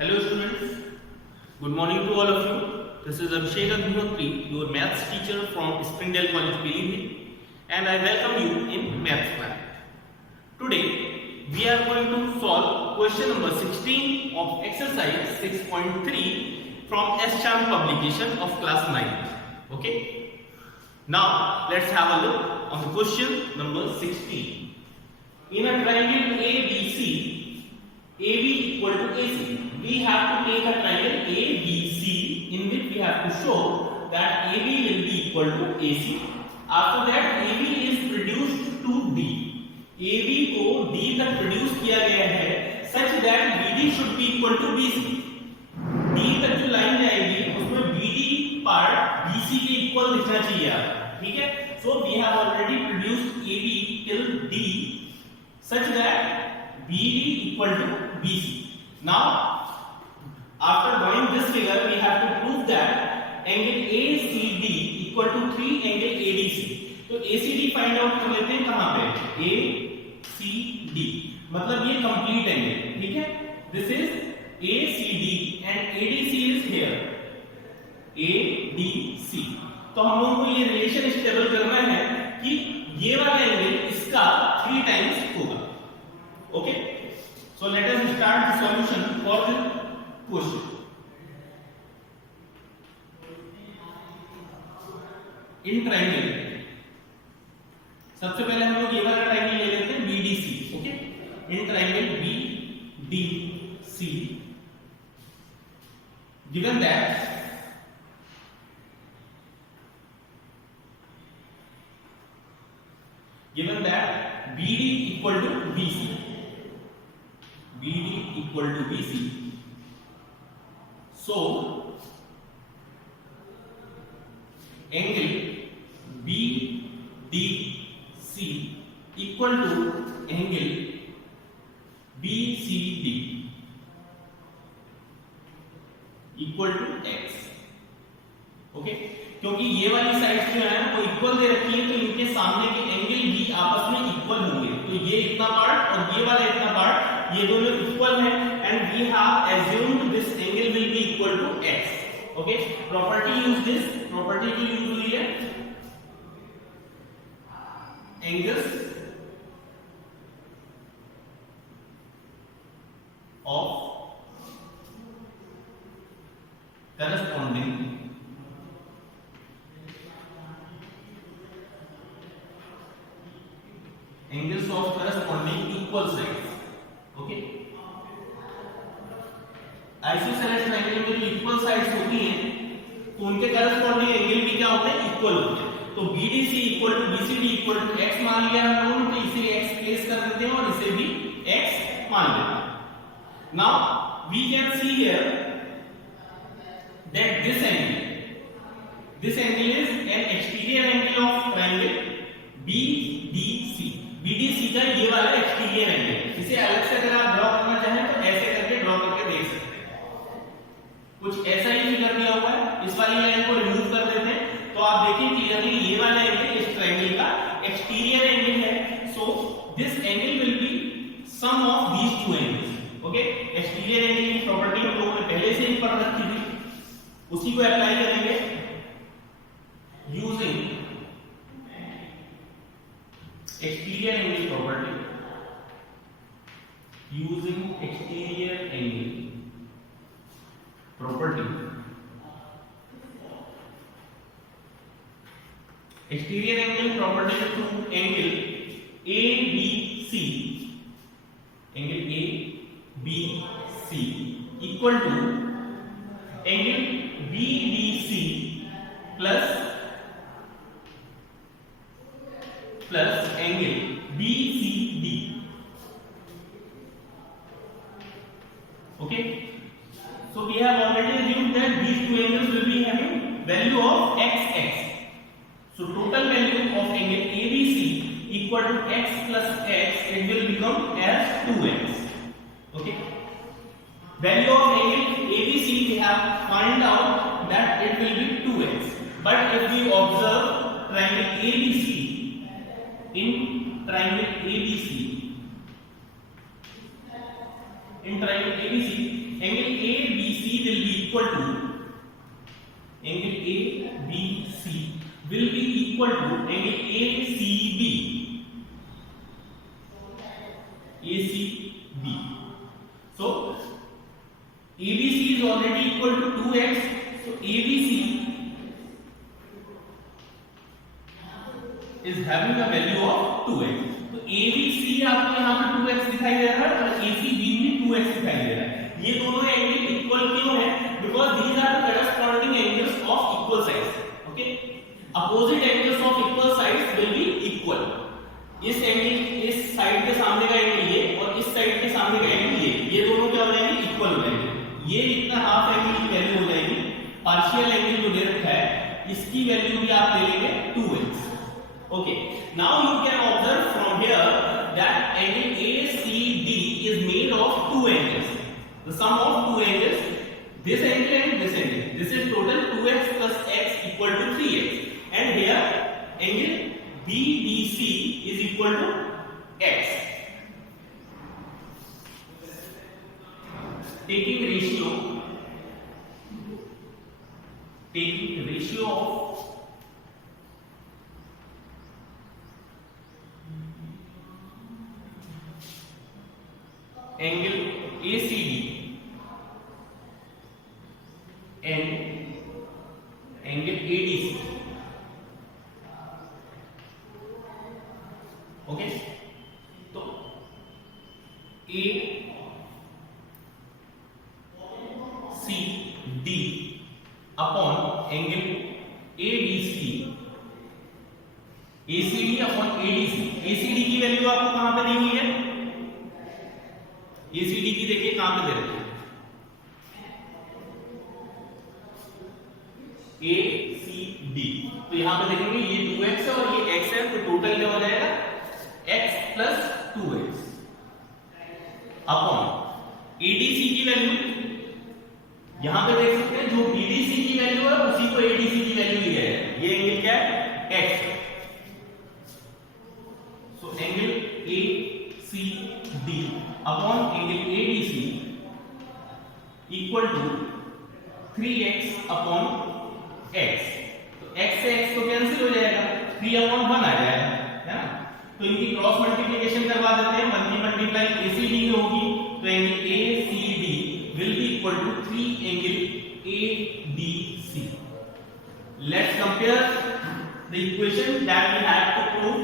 Hello students, good morning to all of you. This is Abhishek Agnihotri, your maths teacher from Springdale College, Pilibhit, and I welcome you in Maths Planet. Today we are going to solve question number 16 of exercise 6.3 from S-Charm publication of class 9. Okay. Now let's have a look on the question number 16. In a triangle ABC, AB equal to AC, we have to take a triangle ABC in which we have to show that AB will be equal to AC. After that AB is reduced to D. AB को D तक reduce किया गया है such that BD should be equal to BC. D तक जो line जाएगी उसमें BD part BC के equal दिखना चाहिए आपको, ठीक है? So we have already reduced AB till D such that BD equal to BC. Now, after drawing this figure, we have to prove that angle ACD equal to 3 angle ADC. तो ACD find out कर लेते हैं कहां पे? ACD मतलब ये complete angle, ठीक है? This is ACD and ADC is here. ADC. तो हम लोगों को ये रिलेशन स्टेबल करना है कि ये वाला एंगल इसका 3 टाइम्स होगा. Okay? So let us start the solution for the question. In triangle, सबसे पहले हम लोग ये वाला ट्रायंगल ले लेते हैं BDC. Okay, in triangle BDC given that BD equal to BC. BD equal to BC. So angle BDC equal to angle BCD equal to x. Okay, क्योंकि ये वाली साइड जो है वो इक्वल दे रखी है तो इनके सामने के एंगल भी आपस में इक्वल होंगे. तो ये इतना पार्ट और ये वाला इतना पार्ट ये दोनों इक्वल हैं and we have assumed this angle will be equal to x. Okay, property use this, property की यूज हुई है angles of corresponding angles of corresponding equal sides. Okay, isosceles triangle में जो इक्वल साइड्स होती हैं तो उनके करस्पॉन्डिंग एंगल भी क्या होते हैं? इक्वल होते हैं. तो BDC equal to BCD equal to x मान लिया हम लोगों ने, तो इसे x प्लेस कर देते हैं और इसे भी x मान लेते हैं. Now we can see here that this angle is an exterior angle of triangle BDC. BDC का ये वाला एक्सटीरियर एंगल, इसे अलग से अगर आप ड्रॉ करना चाहें तो ऐसे करके ड्रॉ करके देख सकते हैं. कुछ ऐसा ही फिगर दिया हुआ है, इस वाली लाइन को रिमूव कर देते हैं तो आप देखिए क्लियरली ये वाला एंगल इस ट्रायंगल का एक्सटीरियर एंगल है. So this angle will be sum of these two angles. Okay, exterior angle की प्रॉपर्टी हम लोगों ने पहले से ही पढ़ रखी थी, उसी को अप्लाई करेंगे using exterior angle property. Using exterior angle property, exterior angle property to angle ABC, angle ABC equal to angle BDC plus angle BCD. Okay, so we have already assumed that these two angles will be having value of x. So total value of angle ABC equal to x plus x, it will become as 2x. Okay, value of angle ABC we have find out that it will be 2x. But if we observe triangle ABC, in triangle ABC in triangle ABC, angle ABC will be equal to angle ABC will be equal to angle ACB. ACB. So ABC is already equal to 2x. So ABC is having a value of 2x. तो ABC आपको यहाँ पे 2x दिखाई दे रहा है और ACB भी 2x दिखाई दे रहा है. ये दोनों एंगल इक्वल क्यों है? Because these are the corresponding angles of equal size. Okay? Opposite angles of equal size will be equal. इस एंगल इस साइड के सामने का एंगल ये और इस साइड के सामने का एंगल ये दोनों क्या हो जाएंगे? इक्वल हो जाएंगे. ये इतना हाफ एंगल की वैल्यू हो जाएगी. पार्शियल एंगल जो दे रखा है इसकी वैल्यू भी आप ले लेंगे 2x. Okay, now you can observe from here that angle ACD is made of two angles. The sum of two angles, this angle and this angle. This is total 2x plus x equal to 3x. And here angle BBC is equal to x. Taking ratio of angle ACD and angle ADC. Okay, तो ACD upon angle ADC. ACD upon ADC. ACD की value आपको कहां पे दी हुई है? ACD की देखिए कहां पे दे रखी है? ACD. तो यहां पे देखेंगे ये 2x है और ये x है, तो टोटल क्या हो जाएगा? x plus 2x upon ADC की वैल्यू यहां पे देख सकते हैं, जो BDC की वैल्यू है उसी को ADC की वैल्यू दी है. ये एंगल क्या है? x. So angle ACD upon angle ADC equal to 3x upon x. तो x से x तो कैंसिल हो जाएगा, 3 अपॉन 1 आ जाएगा, है ना. तो इनकी क्रॉस मल्टीप्लिकेशन करवा देते हैं. 1 की मल्टीप्लाई ACD में होगी तो angle ACD will be equal to 3 angle ADC. Let's compare the equation that we have to prove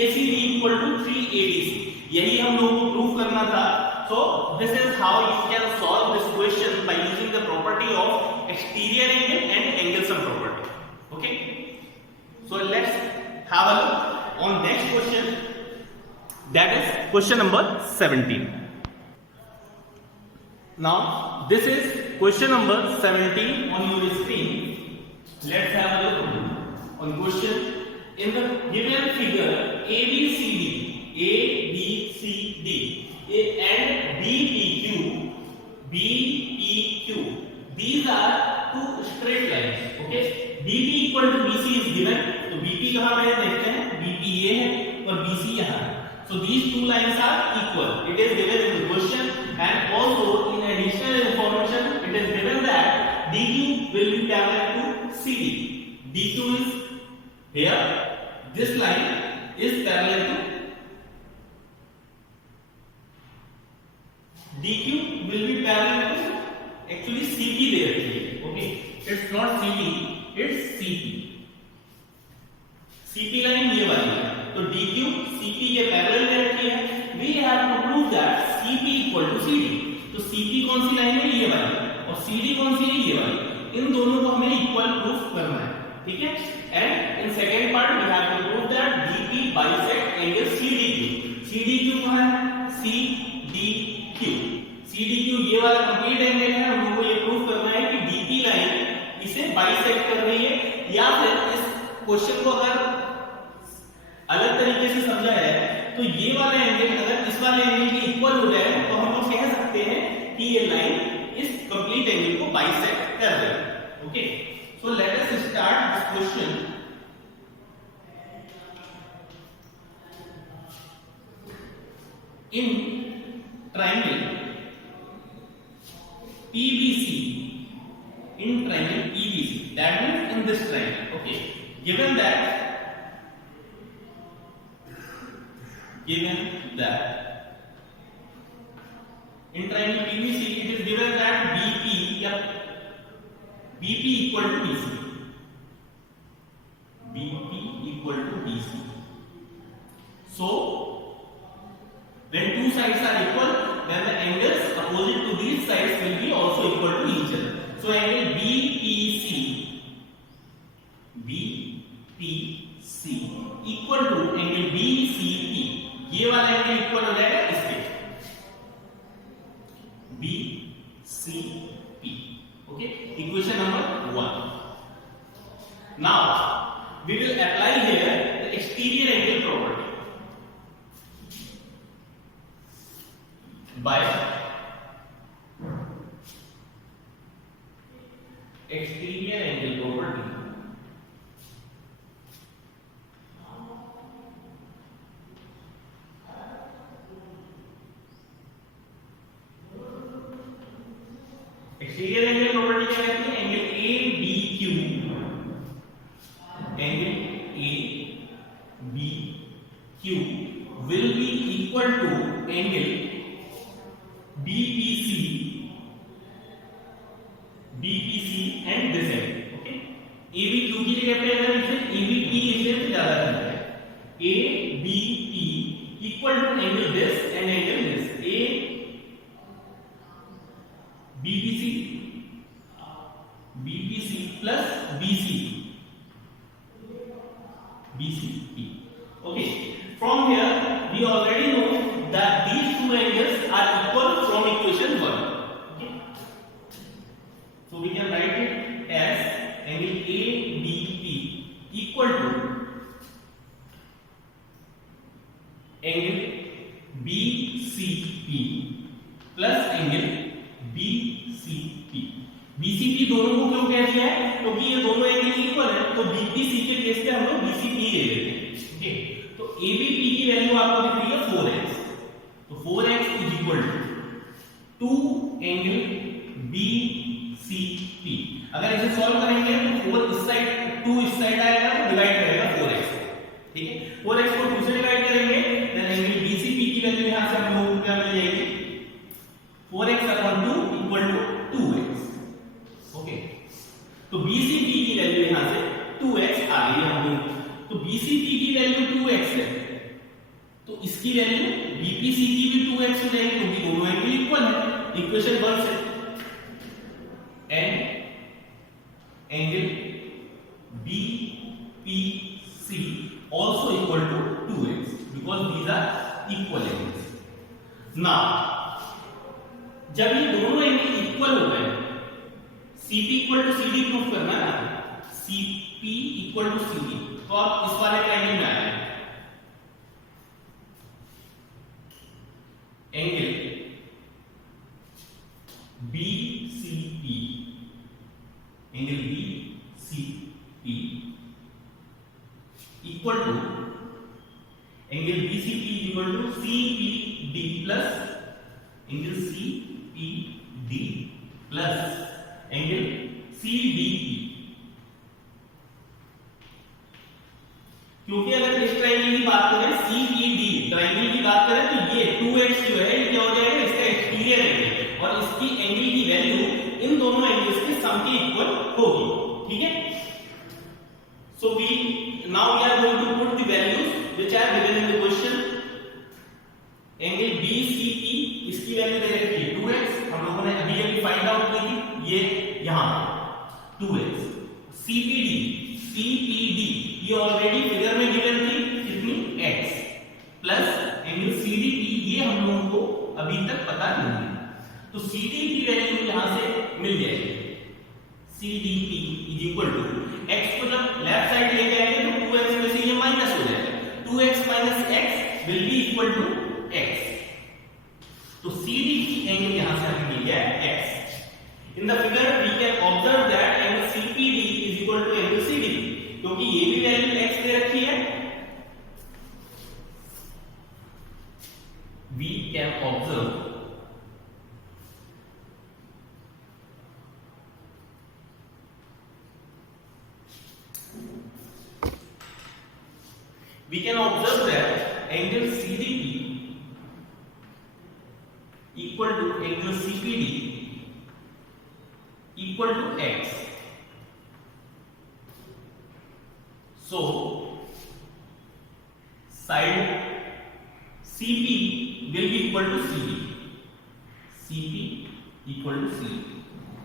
ACD equal to 3 ADC. यही हम लोगों को प्रूव करना था. So this is how you can solve this question by using the property of exterior angle and angle sum property. Okay, so let's have a look on next question, that is question number 17. Now this is question number 17 on your screen. Let's have a look on question. In the given figure ABCD and BPQ, these are two straight lines. Okay, BP equal to BC is given. तो BP कहाँ पे है देखते हैं. BP ये है और BC यहाँ है. So these two lines are equal. It is given in the question, and also in additional information it is given that DQ will be parallel to CD. DQ is here. This line is parallel to DQ will be parallel to actually CP दे रखी है. Okay, it's not CD, it's CP. CP line ये वाली है, तो DQ CP के parallel दे रखी है. We have to prove that CP equal to CD. तो CP कौन सी लाइन है? ये वाली. और CD कौन सी है? ये वाली. इन दोनों को हमें इक्वल प्रूफ करना है. ठीक है. And in second part we have to prove that DP bisect angle CDQ. CDQ कहां है? CDQ. CDQ ये वाला कंप्लीट एंगल है. हम लोगों को ये प्रूफ करना है कि DP लाइन इसे बाइसेक्ट कर रही है. या फिर इस क्वेश्चन को अगर अलग तरीके से समझा है तो ये वाला एंगल अगर इस वाले एंगल के इक्वल हो जाए तो हम लोग कह सकते हैं कि ये लाइन इस कंप्लीट एंगल को बाइसेक्ट कर रही है. Okay, so let us start this question. In triangle PBC in triangle EBC. That means in this triangle. Okay. Given that in triangle PBC it is given that BP equal to BC. BP equal to BC. So when two sides are equal, then the angles opposite to these sides will be also equal to each other. So angle BPC equal to angle BCP. ये वाला angle equal हो जाएगा इसके BCP. Okay, equation number 1. Now we will apply here the exterior angle property by exterior angle property. Exterior angle property क्या कहती है? Angle ABQ, angle ABQ will be equal to angle BPC and this angle. Okay, ABQ की जगह पे अगर इसे ABP इसे ज्यादा करना है, ABP equal to angle this and angle this. BPC plus BCP. Okay, from here we already know that these two angles are equal from equation 1. Okay, so we can write it as angle ABP equal to angle BCP plus angle BCP. BCP दोनों को क्यों कह दिया है? क्योंकि ये दोनों angle equal है, तो BPC के केस पे हम लोग BCP ले लेते हैं. ठीक है, तो ABP की वैल्यू आपको दिख रही है 4x, तो 4x is equal to 2 angle BCP. अगर इसे सॉल्व करेंगे तो 4 इस साइड 2 इस साइड आएगा तो डिवाइड करेगा 4x. ठीक है, 4x को 2 से डिवाइड करेंगे देन एंगल BCP की वैल्यू यहां से हम लोग को क्या मिल जाएगी? 4x upon 2 equal to 2x. Okay, तो BCP की वैल्यू यहां से 2x आ गई हम लोग. तो BCP की वैल्यू 2x है, तो इसकी वैल्यू BPC की भी 2x हो जाएगी क्योंकि दोनों एंगल इक्वल है इक्वेशन 1 से. And angle BPC also equal to 2x because these are equal angles. Now जब ये दोनों एंगल इक्वल हो गए, CP equal to CD proof करना है ना, CP इक्वल टू CD, तो आप इस वाले ट्रायंगल में आ जाए. Angle BCP equal to angle BCP equal to CPD plus angle CPD plus angle CDP. क्योंकि अगर इस ट्रायंगल की बात करें, CPD ट्रायंगल की बात करें, तो ये 2x जो है ये क्या हो जाएगा? इसका एक्सटीरियर एंगल, और इसकी एंगल की वैल्यू इन दोनों एंगल्स के सम के इक्वल होगी. ठीक है, so we now we are going to put the values which are given in the question. Angle BCP इसकी वैल्यू दे रखी है 2x, हम लोगों ने अभी अभी फाइंड आउट की थी, ये यहां 2x. CPD ये ऑलरेडी फिगर में गिवन थी कितनी? x प्लस एंगल CDP ये हम लोगों को अभी तक पता नहीं है, तो CD की वैल्यू यहां से मिल जाएगी. CDP is equal to x को जब लेफ्ट साइड ले जाएंगे तो 2x में से ये माइनस हो जाएगा. 2x minus x will be equal to x. तो CD की एंगल यहां से हमें मिल गया x. In the figure we can observe that angle CPD is equal to angle CDP, क्योंकि ये भी वैल्यू x दे रखी है. We can observe we can observe that angle CDP equal to angle CPD equal to x. So side CP will be equal to CD. CP equal to CD.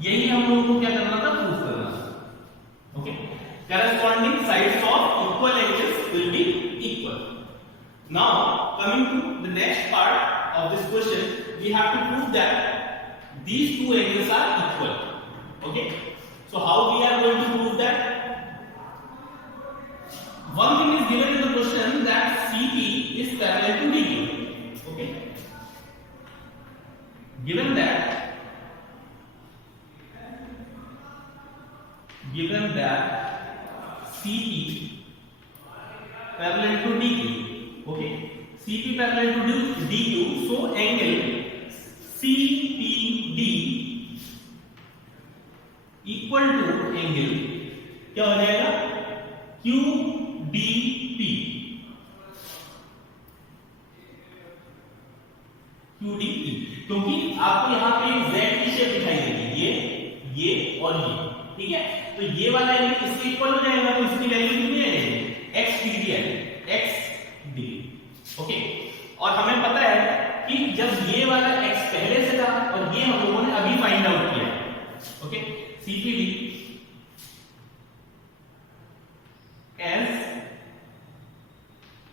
यही हम लोगों को क्या करना था, प्रूफ करना था. Okay, corresponding sides of equal angles will be equal. Now coming to the next part of this question, we have to prove that these two angles are equal. Okay, so how we are going to prove that? One thing is given in the question that CP is parallel to DQ. Okay, given that CP parallel to DQ, okay, CP parallel to DQ, so angle CPD equal to angle क्या हो जाएगा, QDP. क्योंकि आपको यहाँ पे Z की shape दिखाई देगी, ये और ये, ठीक है. तो ये वाला एंगल इससे इक्वल हो जाएगा, तो इसकी वैल्यू कितनी आएगी, x डिग्री आएगी, x डिग्री. ओके, और हमें पता है कि जब ये वाला x पहले से था और ये हम लोगों ने अभी फाइंड आउट किया है. Okay, CPD as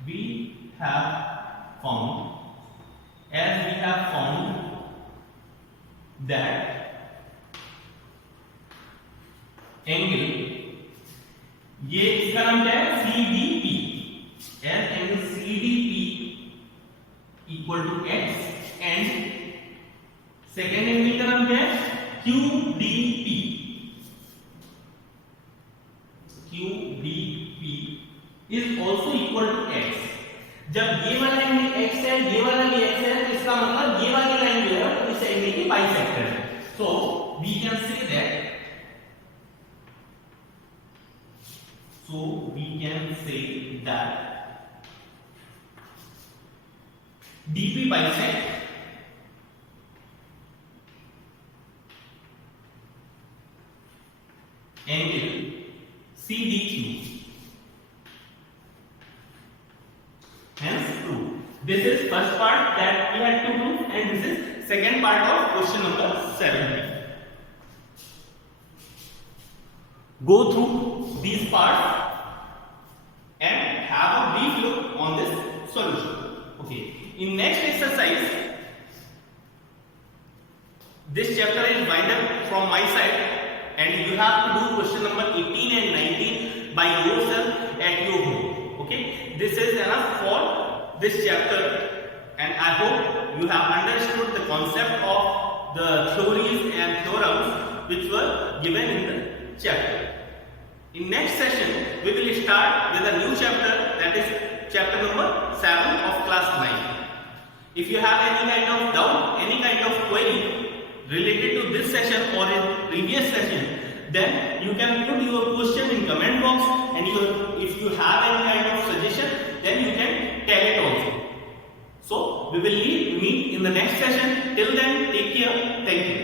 we have found that angle, ये इसका नाम क्या है, CDP, and angle CDP equal to x, and second angle का नाम क्या है, QDP. QDP is also equal to x. जब ये वाला एंगल x है, ये वाला भी x है, तो इसका मतलब ये वाली लाइन जो है वो इस एंगल की बाइसेक्टर है. So we can say that DP bisect angle CDQ. Hence true. This is first part that we had to prove, and this is second part of question number 7. Go through these parts and have a brief look on this solution. Okay, in next exercise, this chapter is wind up from my side, and you have to do question number 18 and 19 by yourself at your home. Okay, this is enough for this chapter, and I hope you have understood the concept of the theories and theorems which were given in the chapter. In next session, we will start with a new chapter, that is chapter number 7 of class 9. If you have any kind of doubt, any kind of query related to this session or in previous session, then you can put your question in comment box, and if you have any kind of suggestion, then you can tell it also. So we will meet in the next session. Till then, take care. Thank you.